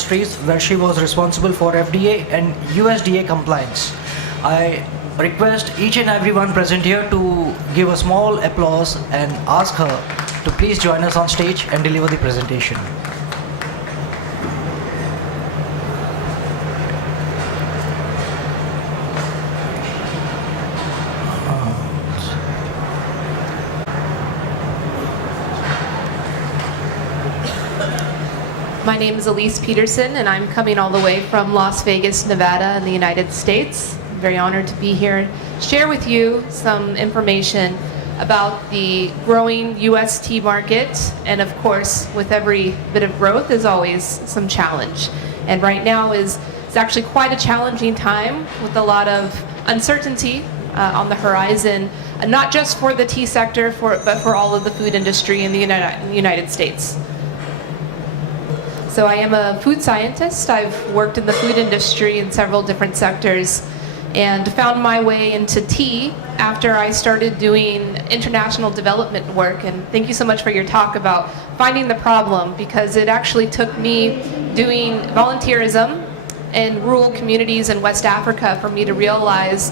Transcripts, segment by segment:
Industries, where she was responsible for FDA and USDA compliance. I request each and everyone present here to give a small applause and ask her to please join us on stage and deliver the presentation. My name is Elyse Petersen, and I'm coming all the way from Las Vegas, Nevada, in the United States. I'm very honored to be here to share with you some information about the growing U.S. tea market. And of course, with every bit of growth is always some challenge. And right now is actually quite a challenging time with a lot of uncertainty on the horizon, not just for the tea sector, but for all of the food industry in the United States. So I am a food scientist. I've worked in the food industry in several different sectors and found my way into tea after I started doing international development work. And thank you so much for your talk about finding the problem, because it actually took me doing volunteerism in rural communities in West Africa for me to realize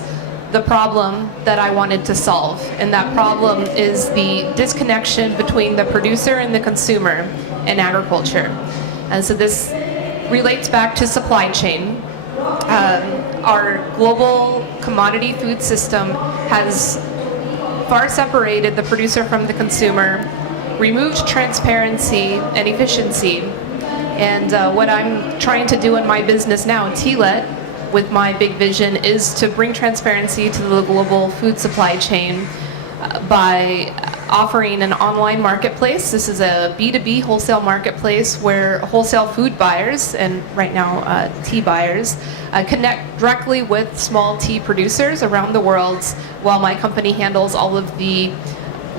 the problem that I wanted to solve. And that problem is the disconnection between the producer and the consumer in agriculture. And so this relates back to supply chain. Our global commodity food system has far separated the producer from the consumer, removed transparency and efficiency. And what I'm trying to do in my business now, Tealet, with my big vision, is to bring transparency to the global food supply chain by offering an online marketplace. This is a B2B wholesale marketplace where wholesale food buyers, and right now tea buyers, connect directly with small tea producers around the world, while my company handles all of the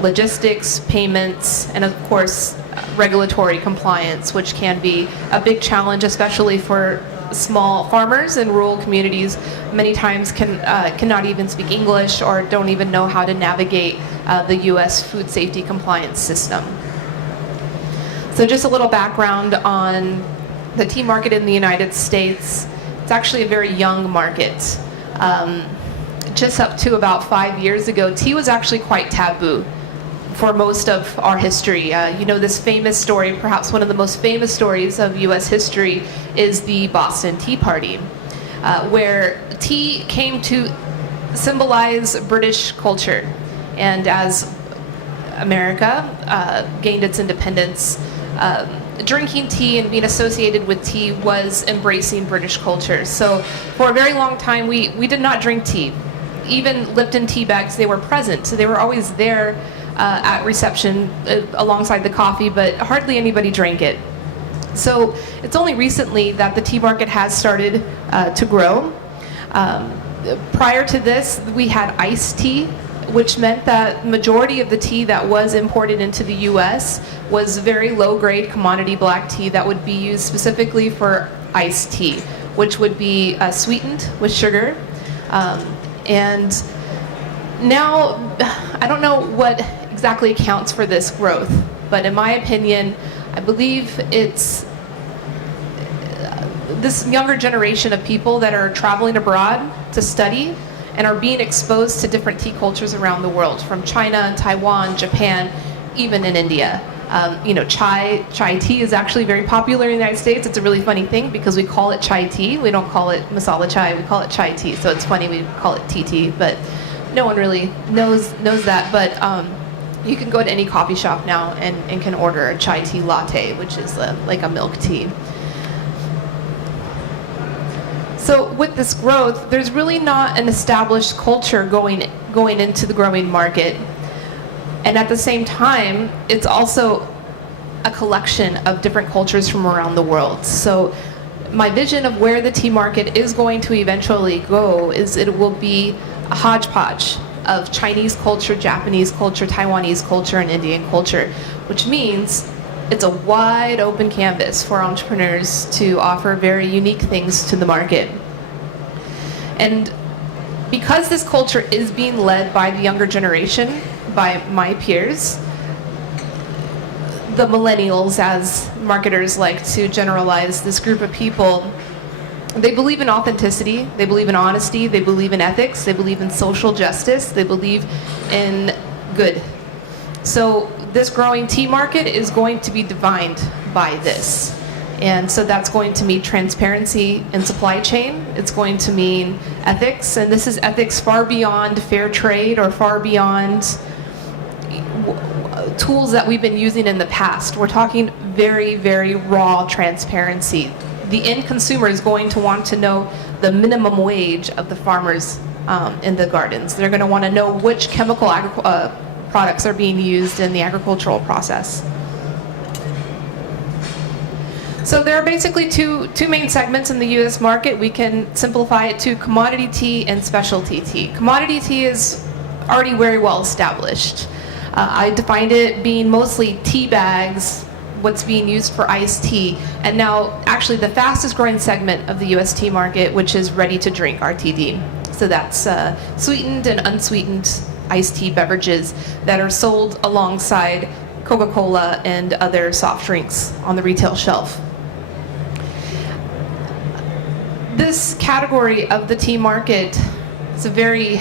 logistics, payments, and of course regulatory compliance, which can be a big challenge, especially for small farmers in rural communities. Many times cannot even speak English or don't even know how to navigate the U.S. food safety compliance system. So just a little background on the tea market in the United States. It's actually a very young market. Just up to about 5 years ago, tea was actually quite taboo for most of our history. You know, this famous story, perhaps one of the most famous stories of U.S. history, is the Boston Tea Party, where tea came to symbolize British culture. And as America gained its independence, drinking tea and being associated with tea was embracing British culture. So for a very long time, we did not drink tea. Even Lipton tea bags, they were present. So they were always there at reception alongside the coffee, but hardly anybody drank it. So it's only recently that the tea market has started to grow. Prior to this, we had iced tea, which meant that majority of the tea that was imported into the US was very low-grade commodity black tea that would be used specifically for iced tea, which would be sweetened with sugar. And now, I don't know what exactly accounts for this growth, but in my opinion, I believe it's this younger generation of people that are traveling abroad to study and are being exposed to different tea cultures around the world, from China, Taiwan, Japan, even in India. You know, chai tea is actually very popular in the United States. It's a really funny thing because we call it chai tea. We don't call it masala chai, we call it chai tea. So it's funny we call it tea, but no one really knows that. But you can go to any coffee shop now and can order a chai tea latte, which is like a milk tea. So with this growth, there's really not an established culture going into the growing market. And at the same time, it's also a collection of different cultures from around the world. So my vision of where the tea market is going to eventually go is it will be a hodgepodge of Chinese culture, Japanese culture, Taiwanese culture, and Indian culture, which means it's a wide open canvas for entrepreneurs to offer very unique things to the market. And because this culture is being led by the younger generation, by my peers, the millennials, as marketers like to generalize this group of people, they believe in authenticity, they believe in honesty, they believe in ethics, they believe in social justice, they believe in good. So this growing tea market is going to be defined by this. And so that's going to mean transparency in supply chain. It's going to mean ethics, and this is ethics far beyond fair trade or far beyond tools that we've been using in the past. We're talking very, very raw transparency. The end consumer is going to want to know the minimum wage of the farmers in the gardens. They're going to want to know which chemical products are being used in the agricultural process. So there are basically two main segments in the U.S. market. We can simplify it to commodity tea and specialty tea. Commodity tea is already very well established. I defined it being mostly tea bags, what's being used for iced tea, and now actually the fastest growing segment of the U.S. tea market, which is ready to drink, RTD. So that's sweetened and unsweetened iced tea beverages that are sold alongside Coca-Cola and other soft drinks on the retail shelf. This category of the tea market is a very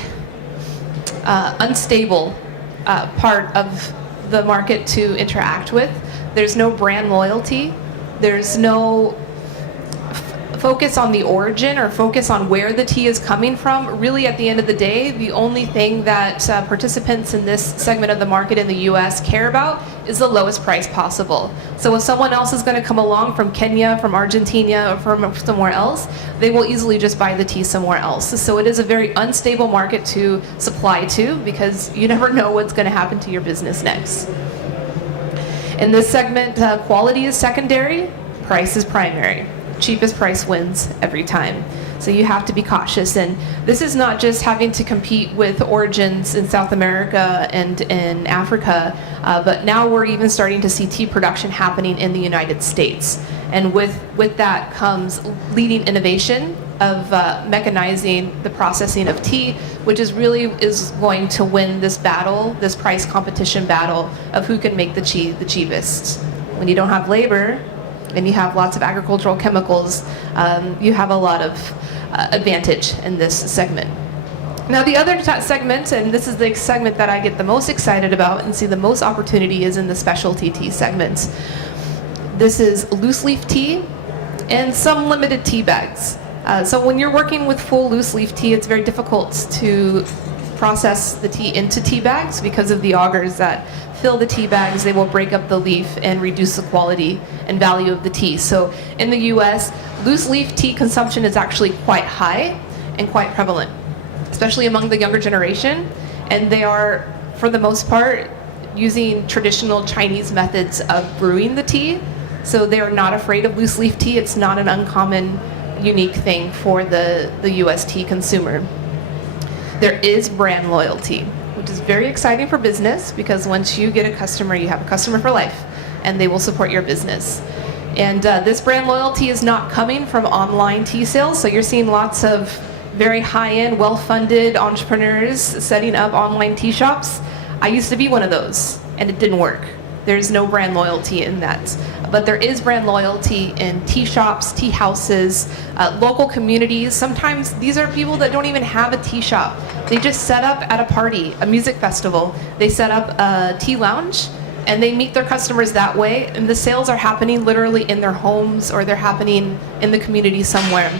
unstable part of the market to interact with. There's no brand loyalty. There's no focus on the origin or focus on where the tea is coming from. Really, at the end of the day, the only thing that participants in this segment of the market in the US care about is the lowest price possible. So if someone else is going to come along from Kenya, from Argentina, or from somewhere else, they will easily just buy the tea somewhere else. So it is a very unstable market to supply to, because you never know what's going to happen to your business next. In this segment, quality is secondary, price is primary. Cheapest price wins every time. So you have to be cautious. And this is not just having to compete with origins in South America and in Africa, but now we're even starting to see tea production happening in the United States. And with that comes leading innovation of mechanizing the processing of tea, which is going to win this battle, this price competition battle of who can make the tea the cheapest. When you don't have labor, and you have lots of agricultural chemicals, you have a lot of advantage in this segment. Now the other segment, and this is the segment that I get the most excited about and see the most opportunity, is in the specialty tea segments. This is loose leaf tea and some limited tea bags. So when you're working with full loose leaf tea, it's very difficult to process the tea into tea bags because of the augers that fill the tea bags. They will break up the leaf and reduce the quality and value of the tea. So in the US, loose leaf tea consumption is actually quite high and quite prevalent, especially among the younger generation. And they are, for the most part, using traditional Chinese methods of brewing the tea. So they are not afraid of loose leaf tea. It's not an uncommon, unique thing for the US tea consumer. There is brand loyalty, which is very exciting for business, because once you get a customer, you have a customer for life, and they will support your business. And this brand loyalty is not coming from online tea sales, so you're seeing lots of very high-end, well-funded entrepreneurs setting up online tea shops. I used to be one of those, and it didn't work. There's no brand loyalty in that. But there is brand loyalty in tea shops, tea houses, local communities. Sometimes these are people that don't even have a tea shop. They just set up at a party, a music festival. They set up a tea lounge, and they meet their customers that way. And the sales are happening literally in their homes, or they're happening in the community somewhere.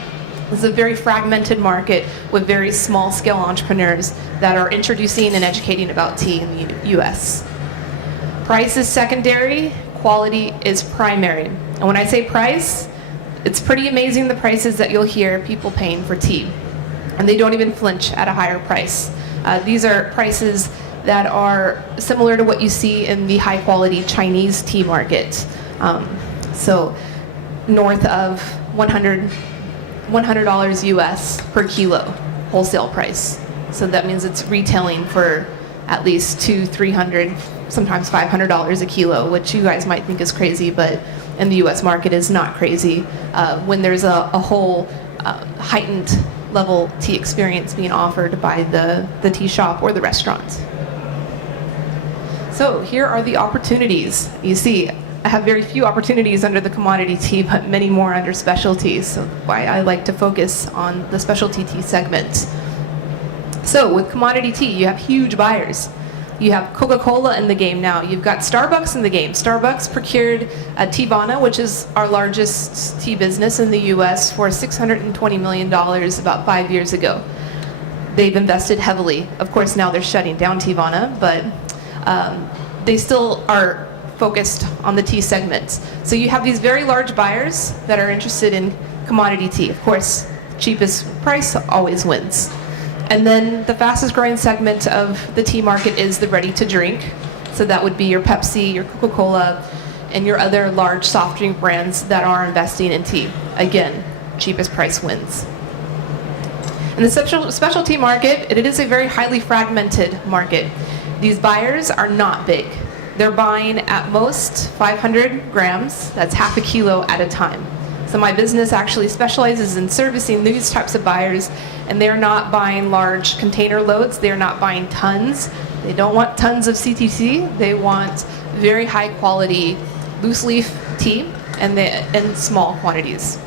It's a very fragmented market with very small-scale entrepreneurs that are introducing and educating about tea in the U.S. Price is secondary, quality is primary. And when I say price, it's pretty amazing the prices that you'll hear people paying for tea. And they don't even flinch at a higher price. These are prices that are similar to what you see in the high-quality Chinese tea market. So north of $100 US per kilo wholesale price. So that means it's retailing for at least $200, $300, sometimes $500 a kilo, which you guys might think is crazy, but in the US market is not crazy when there's a whole heightened level tea experience being offered by the tea shop or the restaurant. So here are the opportunities. You see, have very few opportunities under the commodity tea, but many more under specialty. So why I like to focus on the specialty tea segment. So with commodity tea, you have huge buyers. You have Coca-Cola in the game now. You've got Starbucks in the game. Starbucks procured Teavana, which is our largest tea business in the US, for $620 million about 5 years ago. They've invested heavily. Of course, now they're shutting down Teavana, but they still are focused on the tea segments. So you have these very large buyers that are interested in commodity tea. Of course, cheapest price always wins. And then the fastest growing segment of the tea market is the ready to drink. So that would be your Pepsi, your Coca-Cola, and your other large soft drink brands that are investing in tea. Again, cheapest price wins. In the specialty market, it is a very highly fragmented market. These buyers are not big. They're buying at most 500 grams, that's half a kilo at a time. So my business actually specializes in servicing these types of buyers, and they're not buying large container loads, they're not buying tons. They don't want tons of CTC, they want very high quality loose leaf tea and in small quantities.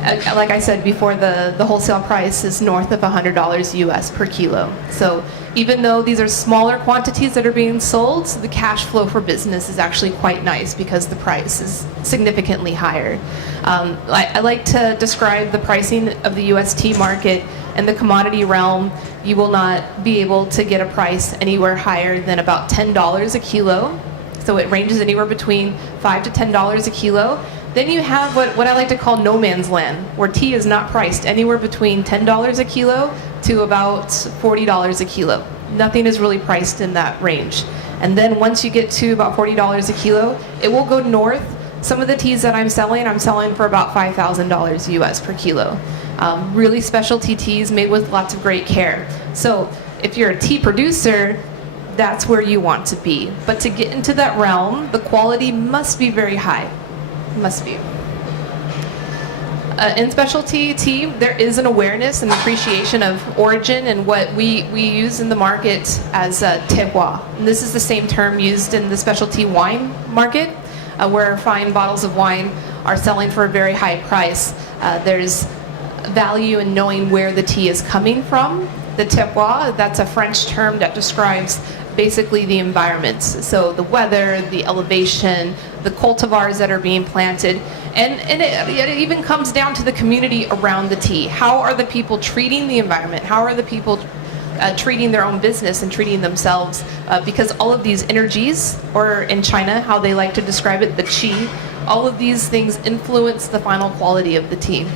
Like I said before, the wholesale price is north of $100 US per kilo. So even though these are smaller quantities that are being sold, the cash flow for business is actually quite nice because the price is significantly higher. I like to describe the pricing of the US tea market in the commodity realm. You will not be able to get a price anywhere higher than about $10 a kilo. So it ranges anywhere between $5 to $10 a kilo. Then you have what I like to call no man's land, where tea is not priced anywhere between $10 a kilo to about $40 a kilo. Nothing is really priced in that range. And then once you get to about $40 a kilo, it will go north. Some of the teas that I'm selling for about $5,000 US per kilo. Really specialty teas made with lots of great care. So if you're a tea producer, that's where you want to be. But to get into that realm, the quality must be very high. Must be. In specialty tea, there is an awareness and appreciation of origin and what we use in the market as terroir. And this is the same term used in the specialty wine market, where fine bottles of wine are selling for a very high price. There's value in knowing where the tea is coming from. The terroir, that's a French term that describes basically the environment. So the weather, the elevation, the cultivars that are being planted, and it even comes down to the community around the tea. How are the people treating the environment? How are the people treating their own business and treating themselves? Because all of these energies, or in China, how they like to describe it, the qi, all of these things influence the final quality of the tea.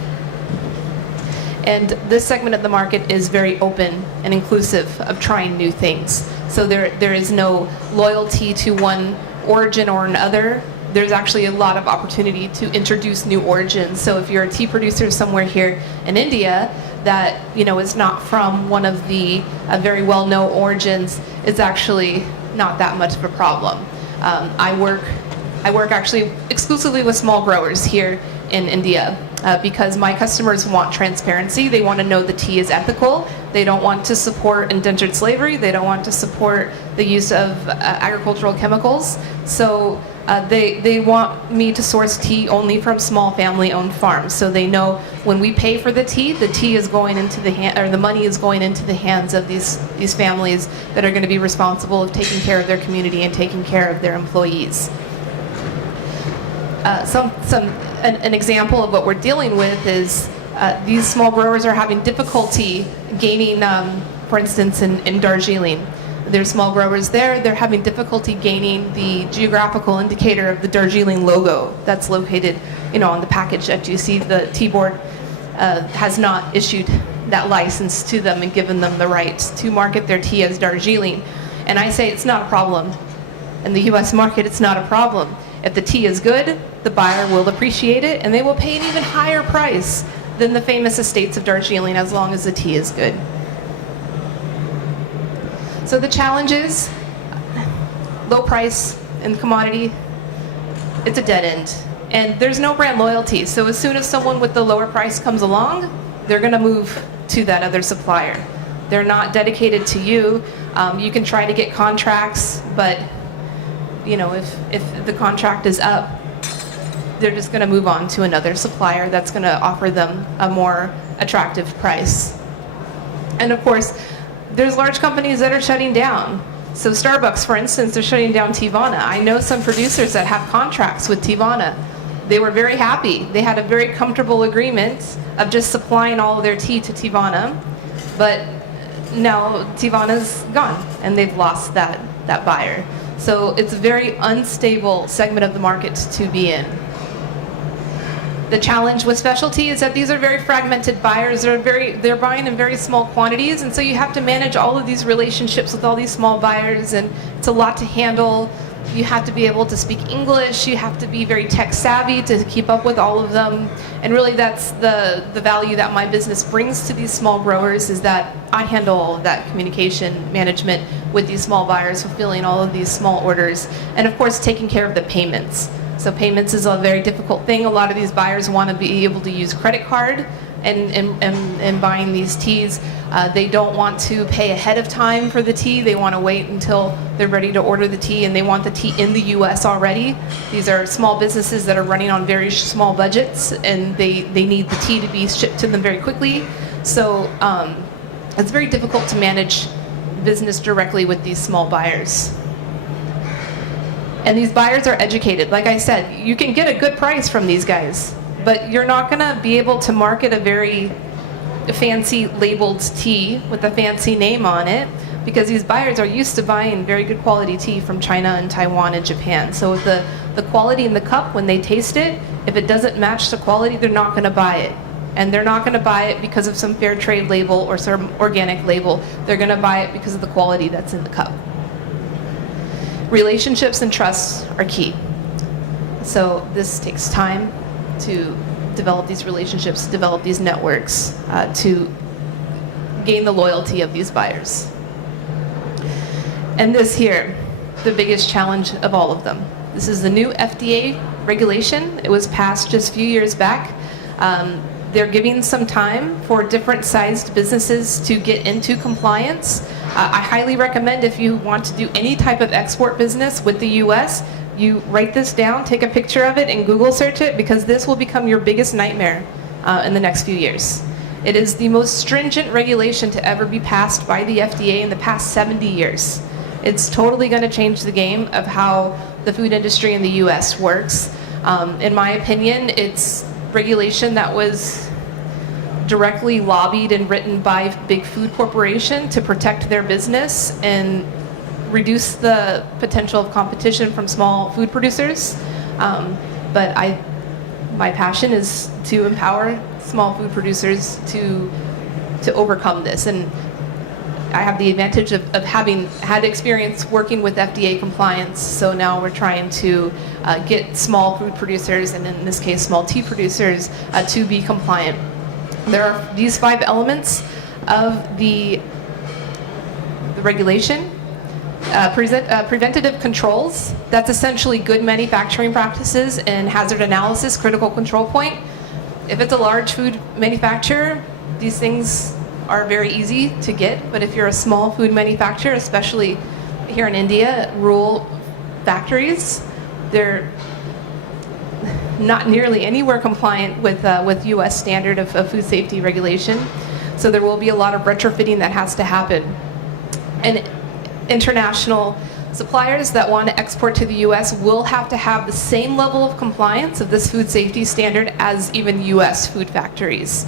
And this segment of the market is very open and inclusive of trying new things. So there is no loyalty to one origin or another. There's actually a lot of opportunity to introduce new origins. So if you're a tea producer somewhere here in India that is not from one of the very well-known origins, it's actually not that much of a problem. I work actually exclusively with small growers here in India because my customers want transparency. They want to know the tea is ethical. They don't want to support indentured slavery. They don't want to support the use of agricultural chemicals. So they want me to source tea only from small family-owned farms. So they know when we pay for the tea is going into the money is going into the hands of these families that are going to be responsible of taking care of their community and taking care of their employees. An example of what we're dealing with is these small growers are having difficulty gaining, for instance, in Darjeeling. There's small growers there, they're having difficulty gaining the geographical indicator of the Darjeeling logo that's located on the package that you see. The tea board has not issued that license to them and given them the right to market their tea as Darjeeling. And I say it's not a problem. In the US market, it's not a problem. If the tea is good, the buyer will appreciate it, and they will pay an even higher price than the famous estates of Darjeeling as long as the tea is good. So the challenge is low price in commodity, it's a dead end. And there's no brand loyalty. So as soon as someone with the lower price comes along, they're going to move to that other supplier. They're not dedicated to you. You can try to get contracts, but if the contract is up, they're just going to move on to another supplier that's going to offer them a more attractive price. And of course, there's large companies that are shutting down. So Starbucks, for instance, they're shutting down Teavana. I know some producers that have contracts with Teavana. They were very happy. They had a very comfortable agreement of just supplying all of their tea to Teavana, but now Teavana's gone and they've lost that buyer. So it's a very unstable segment of the market to be in. The challenge with specialty is that these are very fragmented buyers. They're buying in very small quantities, and so you have to manage all of these relationships with all these small buyers, and it's a lot to handle. You have to be able to speak English. You have to be very tech savvy to keep up with all of them. And really, that's the value that my business brings to these small growers, is that I handle all of that communication management with these small buyers, fulfilling all of these small orders, and of course, taking care of the payments. So payments is a very difficult thing. A lot of these buyers want to be able to use credit card and buying these teas. They don't want to pay ahead of time for the tea. They want to wait until they're ready to order the tea, and they want the tea in the US already. These are small businesses that are running on very small budgets, and they need the tea to be shipped to them very quickly. So it's very difficult to manage business directly with these small buyers. And these buyers are educated. Like I said, you can get a good price from these guys, but you're not going to be able to market a very fancy labeled tea with a fancy name on it, because these buyers are used to buying very good quality tea from China and Taiwan and Japan. So the quality in the cup, when they taste it, if it doesn't match the quality, they're not going to buy it. And they're not going to buy it because of some fair trade label or some organic label. They're going to buy it because of the quality that's in the cup. Relationships and trust are key. So this takes time to develop these relationships, develop these networks, to gain the loyalty of these buyers. And this here, the biggest challenge of all of them. This is the new FDA regulation. It was passed just a few years back. They're giving some time for different sized businesses to get into compliance. I highly recommend, if you want to do any type of export business with the US, you write this down, take a picture of it, and Google search it, because this will become your biggest nightmare in the next few years. It is the most stringent regulation to ever be passed by the FDA in the past 70 years. It's totally going to change the game of how the food industry in the US works. In my opinion, it's regulation that was directly lobbied and written by big food corporation to protect their business and reduce the potential of competition from small food producers. But my passion is to empower small food producers to overcome this. And I have the advantage of having had experience working with FDA compliance, so now we're trying to get small food producers, and in this case small tea producers, to be compliant. There are these 5 elements of the regulation. Preventative controls, that's essentially good manufacturing practices and hazard analysis, critical control point. If it's a large food manufacturer, these things are very easy to get, but if you're a small food manufacturer, especially here in India, rural factories, they're not nearly anywhere compliant with US standard of food safety regulation. So there will be a lot of retrofitting that has to happen. And international suppliers that want to export to the US will have to have the same level of compliance of this food safety standard as even US food factories.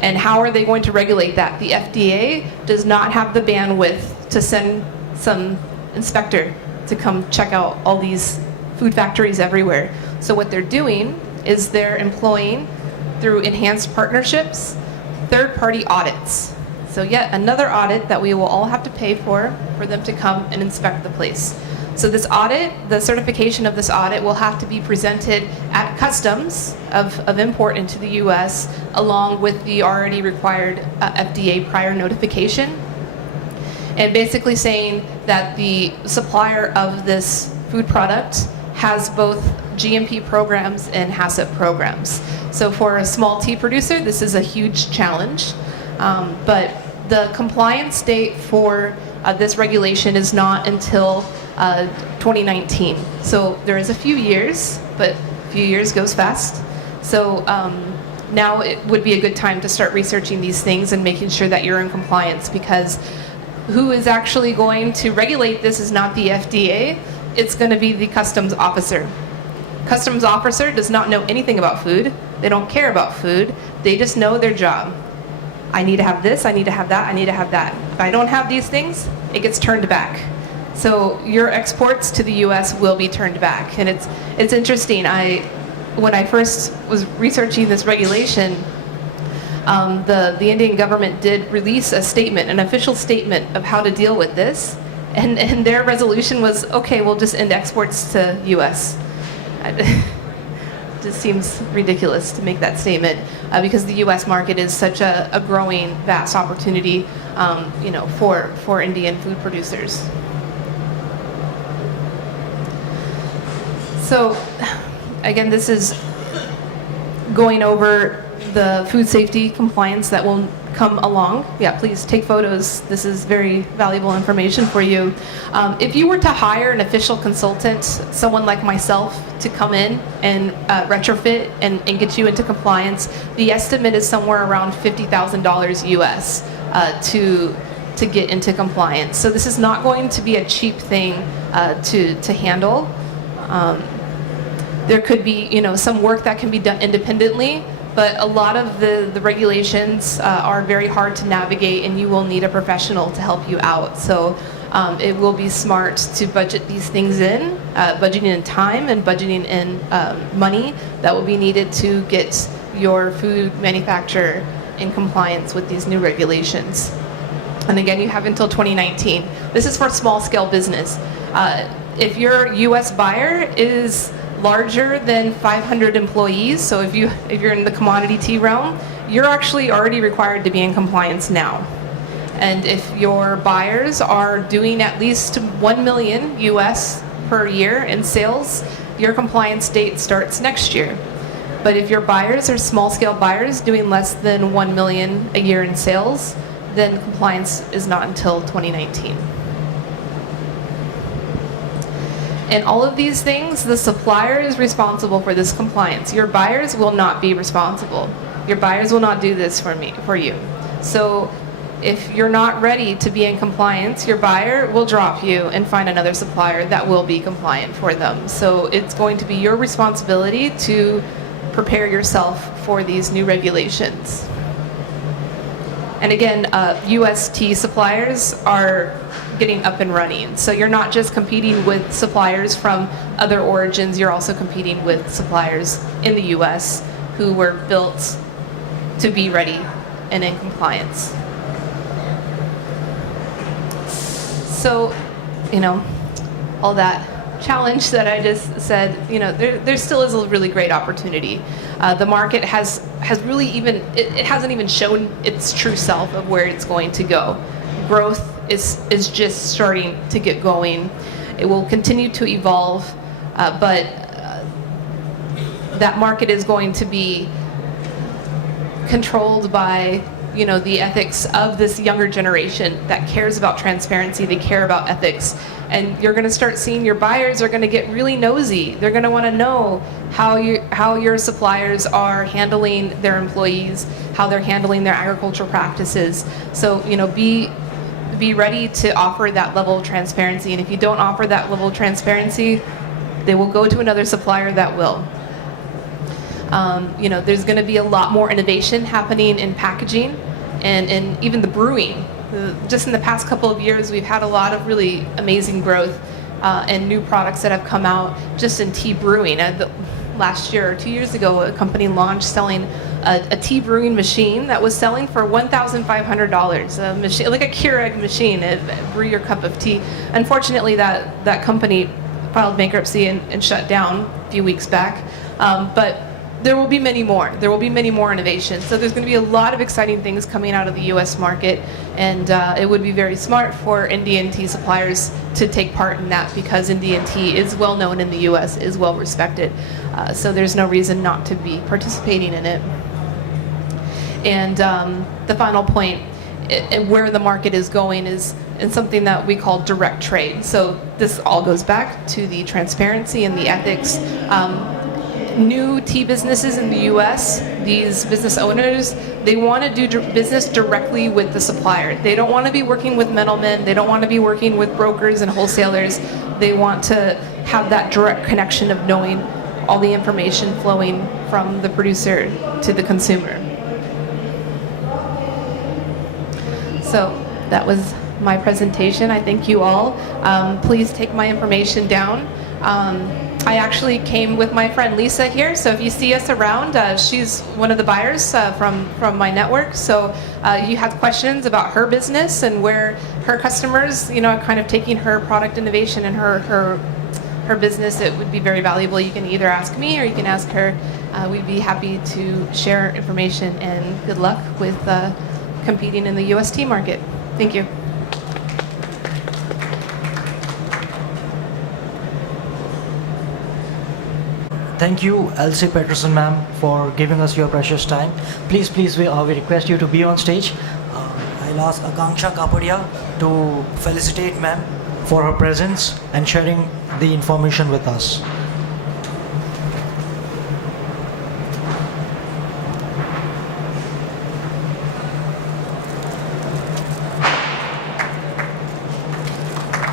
And how are they going to regulate that? The FDA does not have the bandwidth to send some inspector to come check out all these food factories everywhere. So what they're doing is they're employing, through enhanced partnerships, third-party audits. So yet another audit that we will all have to pay for them to come and inspect the place. So this audit, the certification of this audit, will have to be presented at customs of import into the US, along with the already required FDA prior notification. And basically saying that the supplier of this food product has both GMP programs and HACCP programs. So for a small tea producer, this is a huge challenge. But the compliance date for this regulation is not until 2019. So there is a few years, but a few years goes fast. So now it would be a good time to start researching these things and making sure that you're in compliance, because who is actually going to regulate this is not the FDA, it's going to be the customs officer. Customs officer does not know anything about food. They don't care about food. They just know their job. I need to have this, I need to have that, I need to have that. If I don't have these things, it gets turned back. So your exports to the US will be turned back. And it's interesting. When I first was researching this regulation, the Indian government did release a statement, an official statement of how to deal with this. And their resolution was, okay, we'll just end exports to US. It just seems ridiculous to make that statement because the U.S. market is such a growing, vast opportunity, for Indian food producers. So, again, this is going over the food safety compliance that will come along. Yeah, please take photos. This is very valuable information for you. If you were to hire an official consultant, someone like myself, to come in and retrofit and get you into compliance, the estimate is somewhere around $50,000 US to get into compliance. So this is not going to be a cheap thing to handle. There could be, some work that can be done independently, but a lot of the regulations are very hard to navigate, and you will need a professional to help you out. So it will be smart to budget these things in, budgeting in time and budgeting in money that will be needed to get your food manufacturer in compliance with these new regulations. And again, you have until 2019. This is for small scale business. If your US buyer is larger than 500 employees, so if you're in the commodity tea realm, you're actually already required to be in compliance now. And if your buyers are doing at least 1 million US per year in sales, your compliance date starts next year. But if your buyers are small scale buyers doing less than 1 million a year in sales, then compliance is not until 2019. And all of these things, the supplier is responsible for this compliance. Your buyers will not be responsible. Your buyers will not do this for you. So if you're not ready to be in compliance, your buyer will drop you and find another supplier that will be compliant for them. So it's going to be your responsibility to prepare yourself for these new regulations. And again, UST suppliers are getting up and running. So you're not just competing with suppliers from other origins, you're also competing with suppliers in the US who were built to be ready and in compliance. So, all that challenge that I just said, there still is a really great opportunity. The market has really it hasn't even shown its true self of where it's going to go. Growth is just starting to get going. It will continue to evolve, but that market is going to be controlled by the ethics of this younger generation that cares about transparency, they care about ethics. And you're going to start seeing your buyers are going to get really nosy. They're going to want to know how your suppliers are handling their employees, how they're handling their agricultural practices. So, be ready to offer that level of transparency. And if you don't offer that level of transparency, they will go to another supplier that will. There's going to be a lot more innovation happening in packaging and even the brewing. Just in the past couple of years, we've had a lot of really amazing growth and new products that have come out just in tea brewing. Last year or 2 years ago, a company launched selling a tea brewing machine that was selling for $1,500. A machine, like a Keurig machine, to brew your cup of tea. Unfortunately, that company filed bankruptcy and shut down a few weeks back. But there will be many more. There will be many more innovations. So there's going to be a lot of exciting things coming out of the U.S. market, and it would be very smart for Indian tea suppliers to take part in that, because Indian tea is well known in the U.S., is well respected. So there's no reason not to be participating in it. And the final point, where the market is going, is in something that we call direct trade. So this all goes back to the transparency and the ethics. New tea businesses in the U.S., these business owners, they want to do business directly with the supplier. They don't want to be working with middlemen. They don't want to be working with brokers and wholesalers. They want to have that direct connection of knowing all the information flowing from the producer to the consumer. So that was my presentation. I thank you all. Please take my information down. I actually came with my friend Lisa here, so if you see us around, she's one of the buyers from my network. So you have questions about her business and where her customers, are kind of taking her product innovation and her business, it would be very valuable. You can either ask me or you can ask her. We'd be happy to share information, and good luck with competing in the UST market. Thank you. Thank you, Elyse Petersen, ma'am, for giving us your precious time. Please, we request you to be on stage. I'll ask Akanksha Kapadia to felicitate ma'am for her presence and sharing the information with us.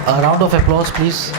A round of applause, please.